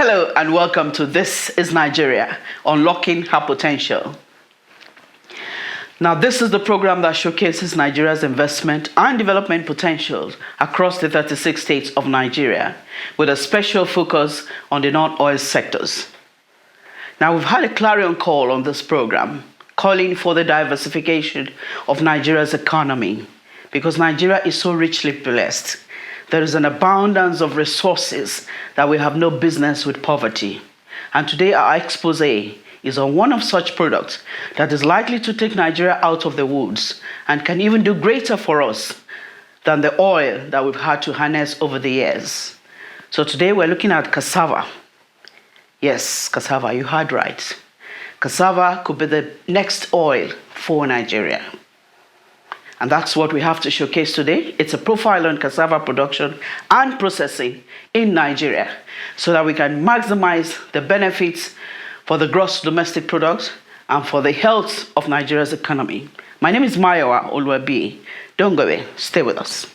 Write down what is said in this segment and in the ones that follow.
Hello and welcome to This is Nigeria, Unlocking Her Potential. Now, this is the program that showcases Nigeria's investment and development potentials across the 36 states of Nigeria, with a special focus on the non-oil sectors. Now, we've had a clarion call on this program, calling for the diversification of Nigeria's economy, because Nigeria is so richly blessed. There is an abundance of resources that we have no business with poverty. And today our expose is on one of such products that is likely to take Nigeria out of the woods and can even do greater for us than the oil that we've had to harness over the years. So today we're looking at cassava. Yes, cassava, you heard right. Cassava could be the next oil for Nigeria. And that's what we have to showcase today. It's a profile on cassava production and processing in Nigeria so that we can maximize the benefits for the gross domestic product and for the health of Nigeria's economy. My name is Mayowa Oluwabi. Don't go away. Stay with us.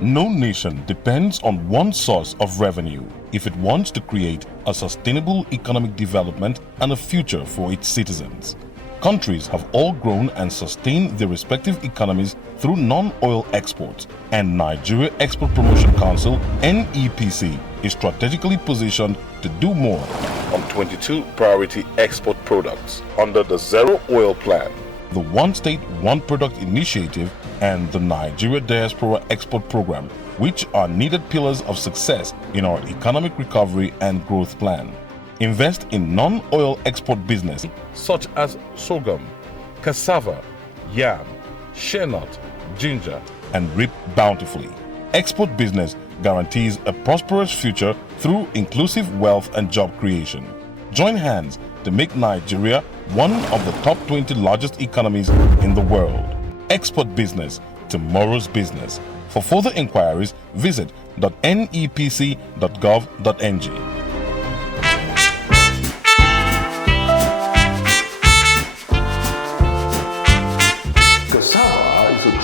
No nation depends on one source of revenue if it wants to create a sustainable economic development and a future for its citizens. Countries have all grown and sustained their respective economies through non-oil exports, and Nigeria Export Promotion Council (NEPC) is strategically positioned to do more on 22 priority export products under the Zero Oil Plan, the One State, One Product Initiative, and the Nigeria Diaspora Export Program, which are needed pillars of success in our economic recovery and growth plan. Invest in non-oil export business such as sorghum, cassava, yam, shea nut, ginger, and reap bountifully. Export business guarantees a prosperous future through inclusive wealth and job creation. Join hands to make Nigeria one of the top 20 largest economies in the world. Export business, tomorrow's business. For further inquiries, visit .nepc.gov.ng.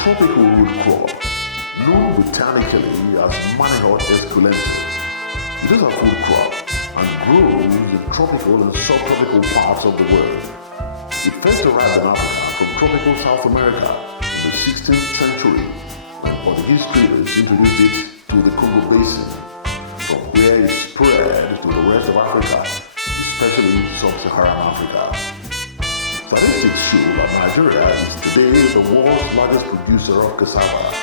Tropical root crop, known botanically as Manihot esculenta. It is a food crop and grows in tropical and subtropical parts of the world. It first arrived in Africa from tropical South America in the 16th century, and Portuguese traders introduced it to the Congo Basin, from where it spread to the rest of Africa, especially sub-Saharan Africa. Statistics show that Nigeria is today the world's largest producer of cassava.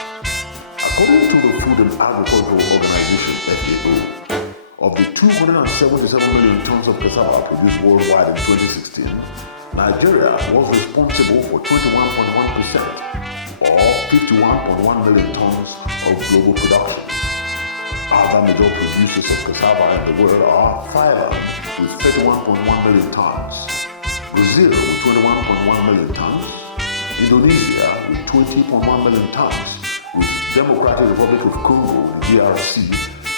According to the Food and Agricultural Organization, FAO, of the 277 million tons of cassava produced worldwide in 2016, Nigeria was responsible for 21.1%, or 51.1 million tons of global production. Other major producers of cassava in the world are Thailand with 31.1 million tons, Brazil with 21.1 million tons, Indonesia with 20.1 million tons, with Democratic Republic of Congo, the DRC,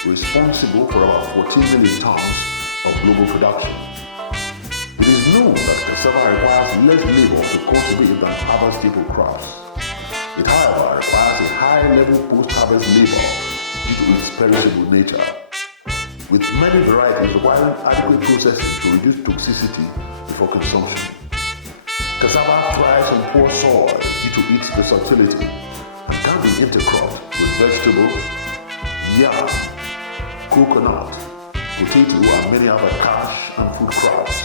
responsible for about 14 million tons of global production. It is known that cassava requires less labor to cultivate than other staple crops. It, however, requires a high-level post-harvest labor due to its perishable nature, with many varieties requiring adequate processing to reduce toxicity for consumption. Cassava thrives on poor soil due to its versatility and can be intercropped with vegetables, yam, coconut, potato, and many other cash and food crops.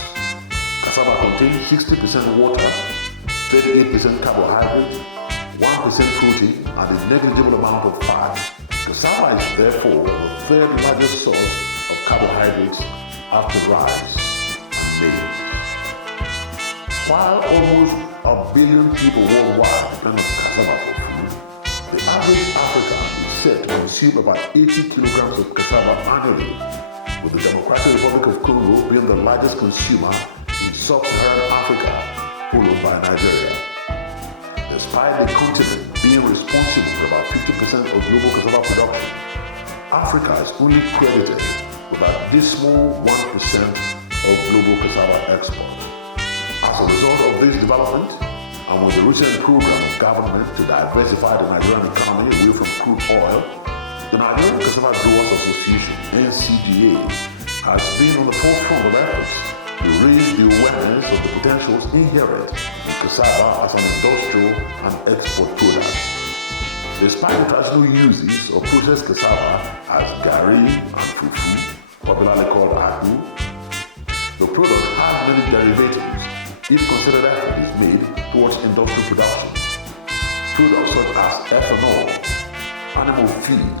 Cassava contains 60% water, 38% carbohydrate, 1% protein, and a negligible amount of fat. Cassava is therefore the third largest source of carbohydrates after rice and maize. While almost a billion people worldwide depend on cassava for food, the average African is said to consume about 80 kilograms of cassava annually, with the Democratic Republic of Congo being the largest consumer in sub-Saharan Africa, followed by Nigeria. Despite the continent being responsible for about 50% of global cassava production, Africa is only credited with a dismal 1% of global cassava export. As a result of this development, and with the recent program of government to diversify the Nigerian economy away from crude oil, The Nigerian Cassava Growers Association, NCGA, has been on the forefront of efforts to raise the awareness of the potentials inherent in cassava as an industrial and export product. Despite the traditional uses of processed cassava as gari and fufu, popularly called aku, the product has many derivatives if considered effort is made towards industrial production. Products such as ethanol, animal feed,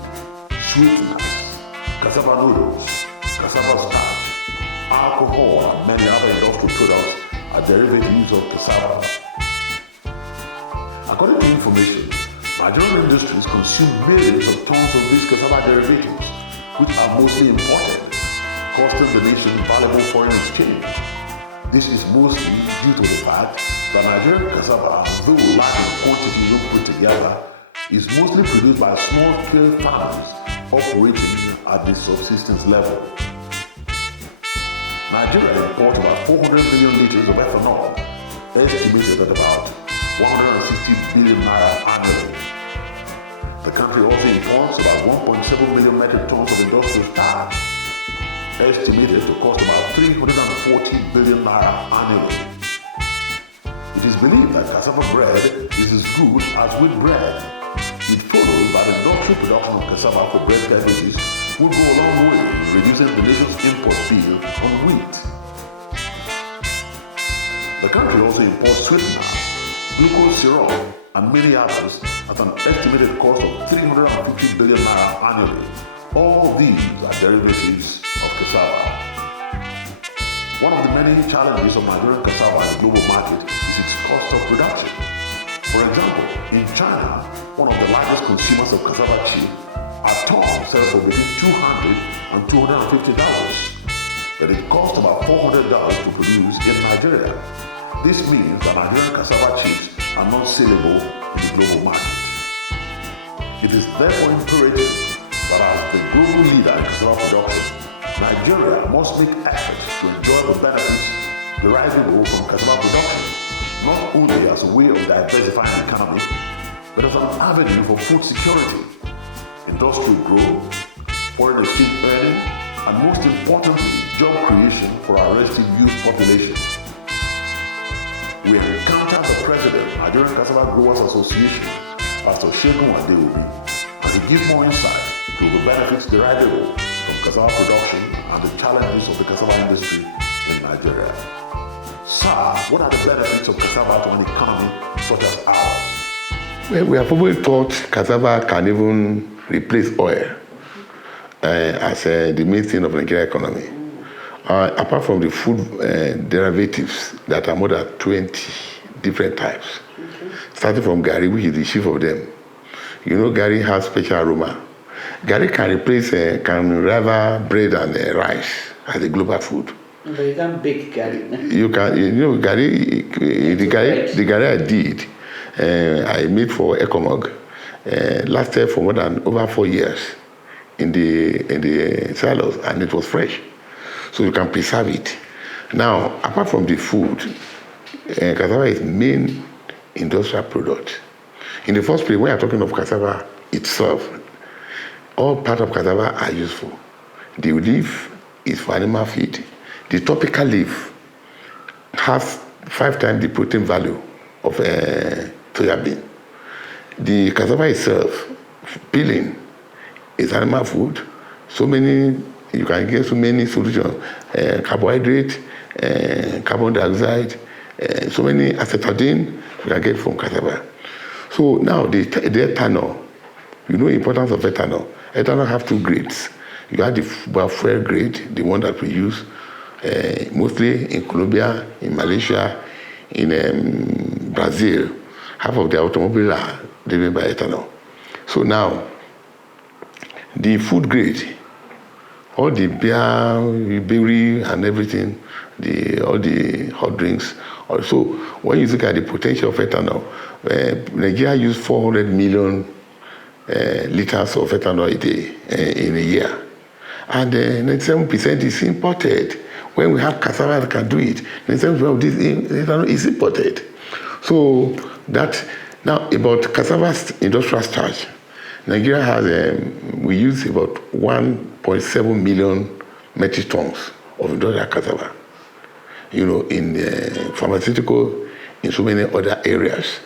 sweeteners, cassava noodles, cassava starch, alcohol, and many other industrial products are derivatives of cassava. According to information, Nigerian industries consume millions of tons of these cassava derivatives, which are mostly imported, costing the nation valuable foreign exchange. This is mostly due to the fact that Nigerian cassava, though large in quantity when put together, is mostly produced by small-scale farms operating at the subsistence level. Nigeria imports about 400 million liters of ethanol, estimated at about 160 billion naira annually. The country also imports about 1.7 million metric tons of industrial starch, estimated to cost about 340 billion naira annually. It is believed that cassava bread is as good as wheat bread. It follows that industrial production of cassava for bread beverages will go a long way in reducing the nation's import bill on wheat. The country also imports sweeteners, glucose syrup, and many others at an estimated cost of 350 billion naira annually. All these are derivatives of cassava. One of the many challenges of Nigerian cassava in the global market is its cost of production. For example, in China, one of the largest consumers of cassava chip, a ton sells for between $200 and $250, but it costs about $400 to produce in Nigeria. This means that Nigerian cassava chips are not saleable in the global market. It is therefore imperative that as the global leader in cassava production, Nigeria must make efforts to enjoy the benefits derivable from cassava production, not only as a way of diversifying the economy, but as an avenue for food security, industrial growth, foreign exchange earning, and most importantly, job creation for our resting youth population. We encountered the president of Nigerian Cassava Growers Association, Pastor Shegun Adeobi, and he gives more insight into the benefits derivable from cassava production and the challenges of the cassava industry in Nigeria. Sir, what are the benefits of cassava to an economy such as ours? Well, we have always thought cassava can even replace oil as the main thing of the Nigerian economy. Apart from the food derivatives that are more than 20 different types, starting from gari, which is the chief of them. You know, gari has special aroma. Gari can replace, can rival bread and rice as a global food. But you can't bake gari. You can, you know, gari, the gari I did, I made for Ecomog, lasted for more than over 4 years in the silos, and it was fresh. So you can preserve it. Now, apart from the food, cassava is main industrial product. In the first place, when you're talking of cassava itself, all parts of cassava are useful. The leaf is for animal feed. The topical leaf has 5 times the protein value of soya bean. The cassava itself, peeling, is animal food. So many, you can get so many solutions, carbohydrate, carbon dioxide, so many acetaldine you can get from cassava. So now the ethanol, you know the importance of ethanol. Ethanol have 2 grades. You have the fuel grade, the one that we use mostly in Colombia, in Malaysia, in Brazil. Half of the automobiles are driven by ethanol. So now, the food grade, all the beer, brewery and everything, all the hot drinks. Also, when you look at the potential of ethanol, Nigeria uses 400 million liters of ethanol a day in a year. And 97% is imported. When we have cassava that can do it, 97% of this ethanol is imported. So that, now about cassava industrial starch, Nigeria has, we use about 1.7 million metric tons of industrial cassava, in pharmaceutical, in so many other areas.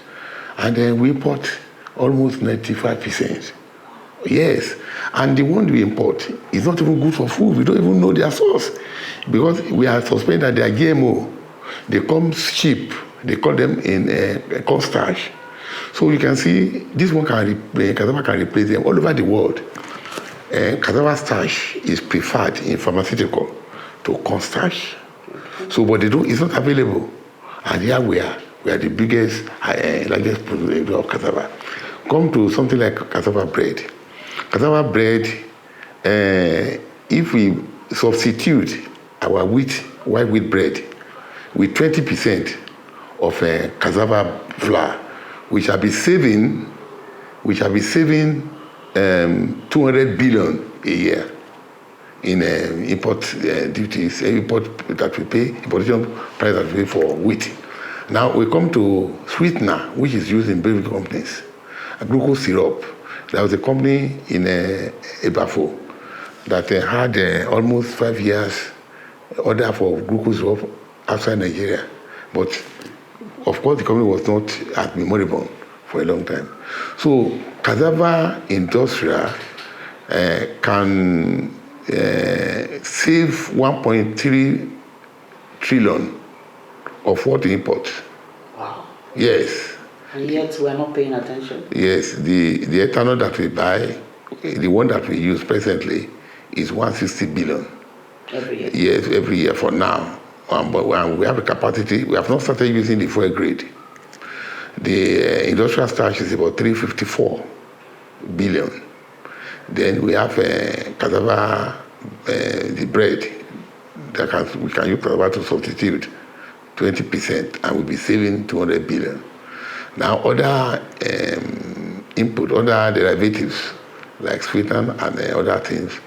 And then we import almost 95%. Yes, and the one we import is not even good for food. We don't even know their source because we are suspecting that they are GMO. They come cheap. They call them in cornstarch. So you can see this one cassava can replace them all over the world. Cassava starch is preferred in pharmaceutical to cornstarch. So, but it's not available. And here we are the biggest, largest producer of cassava. Come to something like cassava bread. Cassava bread, if we substitute our white wheat bread with 20% of cassava flour, we shall be saving 200 billion a year in import duties, import that we pay, importation price that we pay for wheat. Now we come to sweetener, which is used in baby companies. Glucose syrup. There was a company in Ebafo that had almost 5 years order for glucose syrup outside Nigeria. But of course the company was not at memorable for a long time. So cassava industrial can save 1.3 trillion of what we import. Wow. Yes. And yet we are not paying attention. Yes, the ethanol that we buy, the one that we use presently, is 160 billion. Every year? Yes, every year for now. But we have a capacity, we have not started using the fuel grade. The industrial starch is about 354 billion. Then we have cassava, the bread, we can use cassava to substitute 20%, and we'll be saving 200 billion. Now, other input, other derivatives like sweetener and other things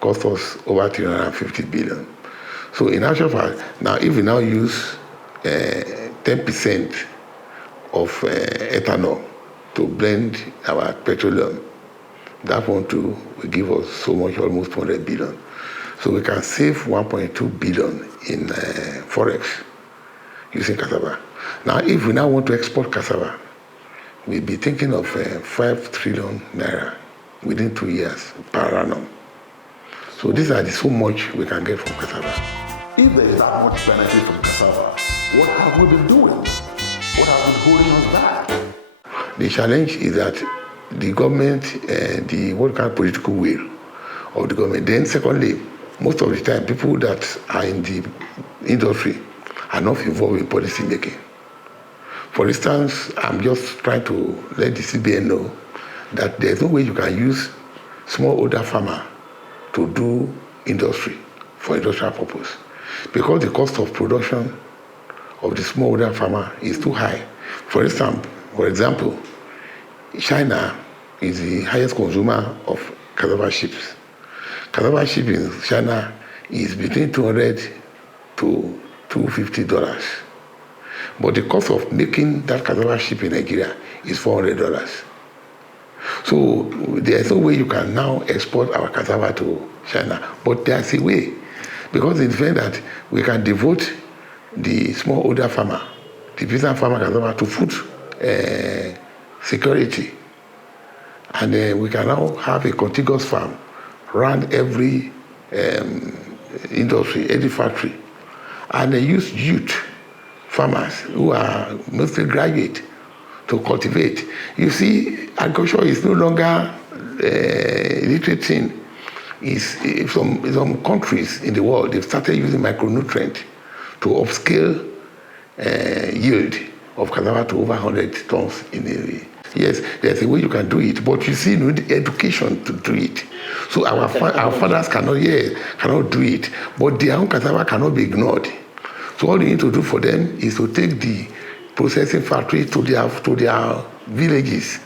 cost us over 350 billion. So, in actual fact, now if we now use 10% of ethanol to blend our petroleum, that one too will give us so much, almost 200 billion. So we can save 1.2 billion in forex using cassava. Now, if we now want to export cassava, we'll be thinking of 5 trillion naira within 2 years per annum. So these are so much we can get from cassava. If there is that much benefit from cassava, what have we been doing? What has been holding us back? The challenge is that the government, the what kind of political will of the government. Then secondly, most of the time, people that are in the industry are not involved in policy making. For instance, I'm just trying to let the CBN know that there's no way you can use smallholder farmer to do industry for industrial purpose, because the cost of production of the smallholder farmer is too high. For example, China is the highest consumer of cassava chips. Cassava chip in China is between $200 to $250. But the cost of making that cassava chip in Nigeria is $400. So there's no way you can now export our cassava to China. But there's a way, because in the fact that we can devote the smallholder farmer, the peasant farmer cassava, to food security. And we can now have a contiguous farm around every industry, every factory. And they use youth farmers who are mostly graduate to cultivate. You see, agriculture is no longer a literate thing. Some countries in the world, they've started using micronutrient to upscale yield of cassava to over 100 tons in a year. Yes, there's a way you can do it, but you see, you need education to do it. So our fathers cannot do it, but their own cassava cannot be ignored. So all you need to do for them is to take the processing factory to their villages.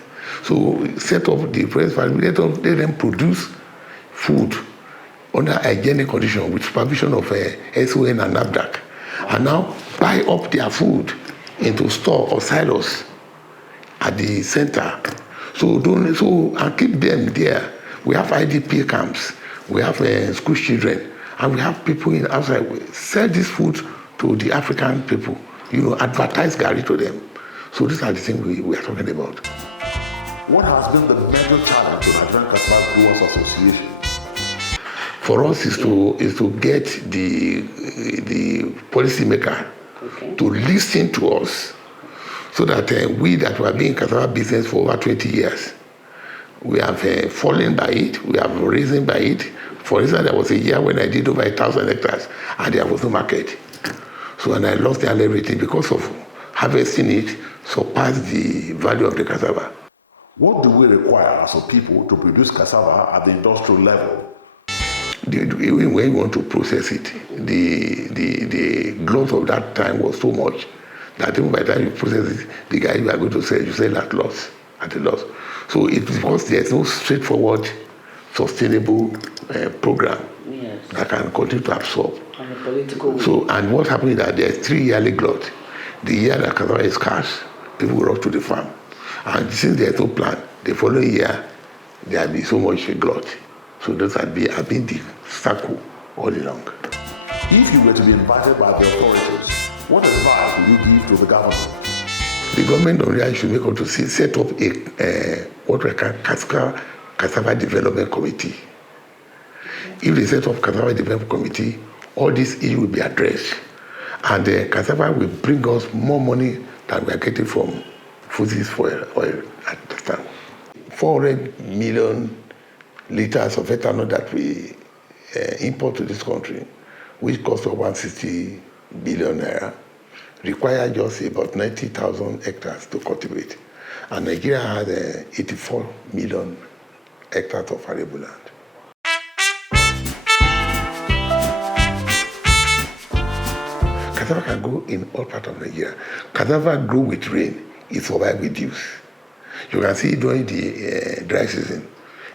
So set up the press factory, let them produce food under hygienic condition with supervision of SON and NAFDAC, and now buy up their food into store or silos at the center. And keep them there. We have IDP camps, we have school children, and we have people in outside. We sell this food to the African people, advertise Gary to them. So these are the things we are talking about. What has been the major challenge to Nigerian Cassava Growers Association? For us is to get the policymaker to listen to us, so that we that were being cassava business for over 20 years, we have fallen by it, we have risen by it. For instance, there was a year when I did over 1,000 hectares and there was no market. So, and I lost everything because of harvesting it surpassed the value of the cassava. What do we require as a people to produce cassava at the industrial level? Even when you want to process it, the growth of that time was so much that even by the time you process it, the guy you are going to sell, you sell at a loss. So it's because there's no straightforward, sustainable program that can continue to absorb. And the political will. So, and what happened is that there's 3-yearly glut. The year that cassava is scarce, people will rush to the farm. And since there's no plan, the following year, there will be so much glut. So those have been the circle all along. If you were to be invited by the authorities, what advice would you give to the government? The government on reality should make up to set up what we call Cassava Development Committee. If they set up Cassava Development Committee, all these issues will be addressed. And cassava will bring us more money than we are getting from Fuji's oil at the time. 400 million liters of ethanol that we import to this country, which costs of 160 billion naira, require just about 90,000 hectares to cultivate. And Nigeria has 84 million hectares of arable land. Cassava can grow in all parts of Nigeria. Cassava grow with rain, it survives with dews. You can see during the dry season,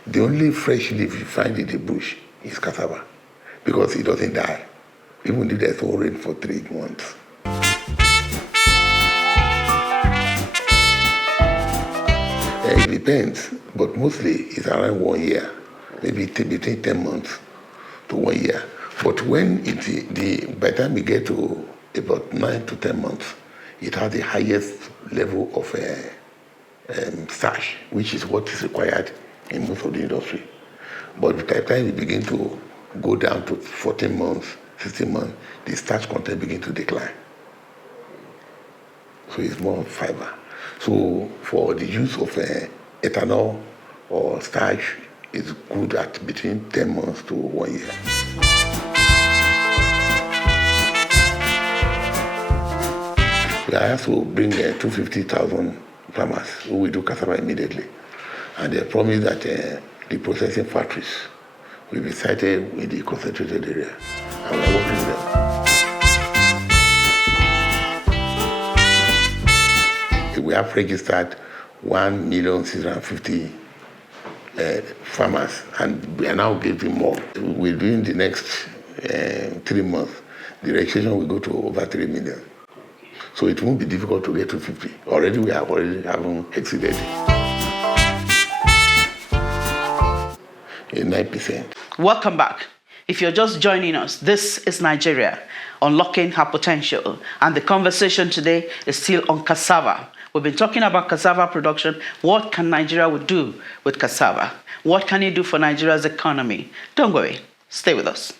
the only fresh leaf you find in the bush is cassava because it doesn't die, even if there's no rain for 3 months. It depends, but mostly it's around 1 year, maybe between 10 months to 1 year. But when by the time we get to about 9 to 10 months, it has the highest level of starch, which is what is required in most of the industry. But by the time we begin to go down to 14 months, 16 months, the starch content begins to decline. So it's more fiber. So for the use of ethanol or starch, it's good at between 10 months to 1 year. We have to bring 250,000 farmers who will do cassava immediately. And they promise that the processing factories will be sited in the concentrated area. And we're working with them. We have registered 1,650,000 farmers, and we are now giving more. Within the next 3 months, the registration will go to over 3 million. So it won't be difficult to get to 50. Already we haven't exceeded 9%. Welcome back. If you're just joining us, this is Nigeria, unlocking her potential. And the conversation today is still on cassava. We've been talking about cassava production. What can Nigeria do with cassava? What can it do for Nigeria's economy? Don't go away. Stay with us.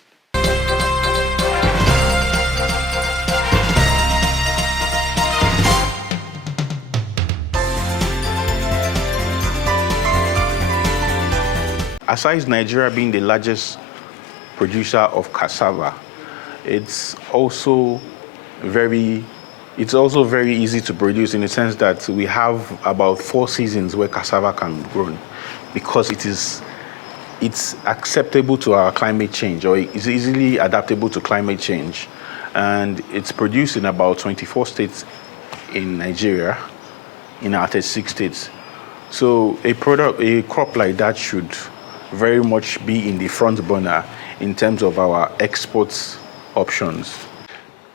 Aside Nigeria being the largest producer of cassava, it's also very easy to produce in the sense that we have about 4 seasons where cassava can be grown because it's acceptable to our climate change, or it's easily adaptable to climate change. And it's produced in about 24 states in Nigeria, in our 36 states. So a crop like that should very much be in the front burner in terms of our exports options.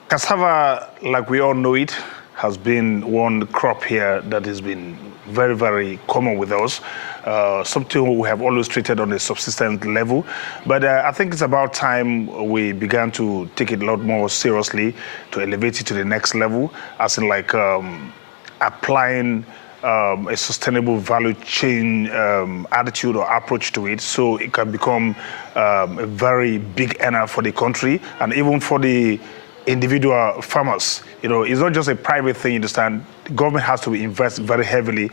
Cassava, like we all know it, has been one crop here that has been very, very common with us. Something we have always treated on a subsistence level. But I think it's about time we began to take it a lot more seriously, to elevate it to the next level, as in like applying a sustainable value chain attitude or approach to it, so it can become a very big earner for the country and even for the individual farmers. You know, it's not just a private thing, you understand. The government has to invest very heavily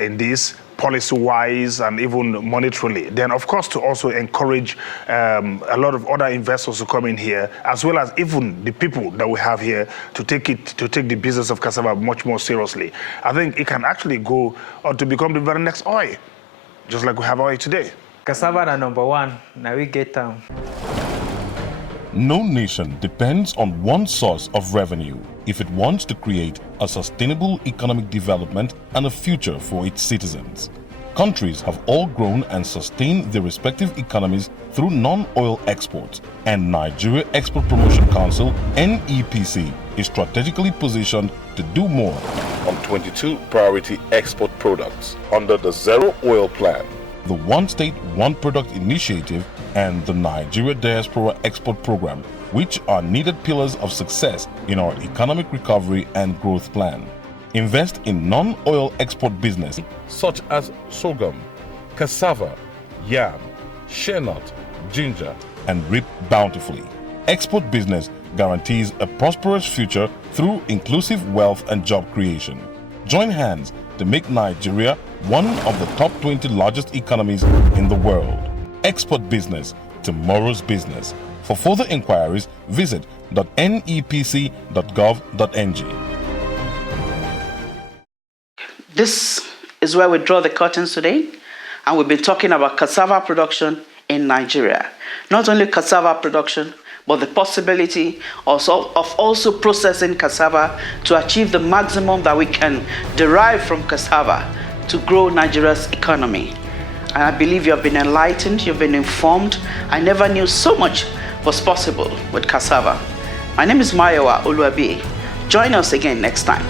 in this, policy-wise and even monetarily. Then, of course, to also encourage a lot of other investors to come in here, as well as even the people that we have here to take the business of cassava much more seriously. I think it can actually go on to become the very next oil, just like we have oil today. Cassava na number one. Now we get No nation depends on one source of revenue if it wants to create a sustainable economic development and a future for its citizens. Countries have all grown and sustained their respective economies through non-oil exports, and Nigeria Export Promotion Council (NEPC) is strategically positioned to do more on 22 priority export products under the Zero Oil Plan, the One State, One Product initiative, and the Nigeria Diaspora Export Program, which are needed pillars of success in our economic recovery and growth plan. Invest in non-oil export business such as sorghum, cassava, yam, shea nut, ginger, and reap bountifully. Export business guarantees a prosperous future through inclusive wealth and job creation. Join hands to make Nigeria one of the top 20 largest economies in the world. Export business, tomorrow's business. For further inquiries, visit .nepc.gov.ng. This is where we draw the curtains today, and we've been talking about cassava production in Nigeria. Not only cassava production, but the possibility of also processing cassava to achieve the maximum that we can derive from cassava to grow Nigeria's economy. And I believe you have been enlightened, you've been informed. I never knew so much was possible with cassava. My name is Mayowa Oluwabi. Join us again next time.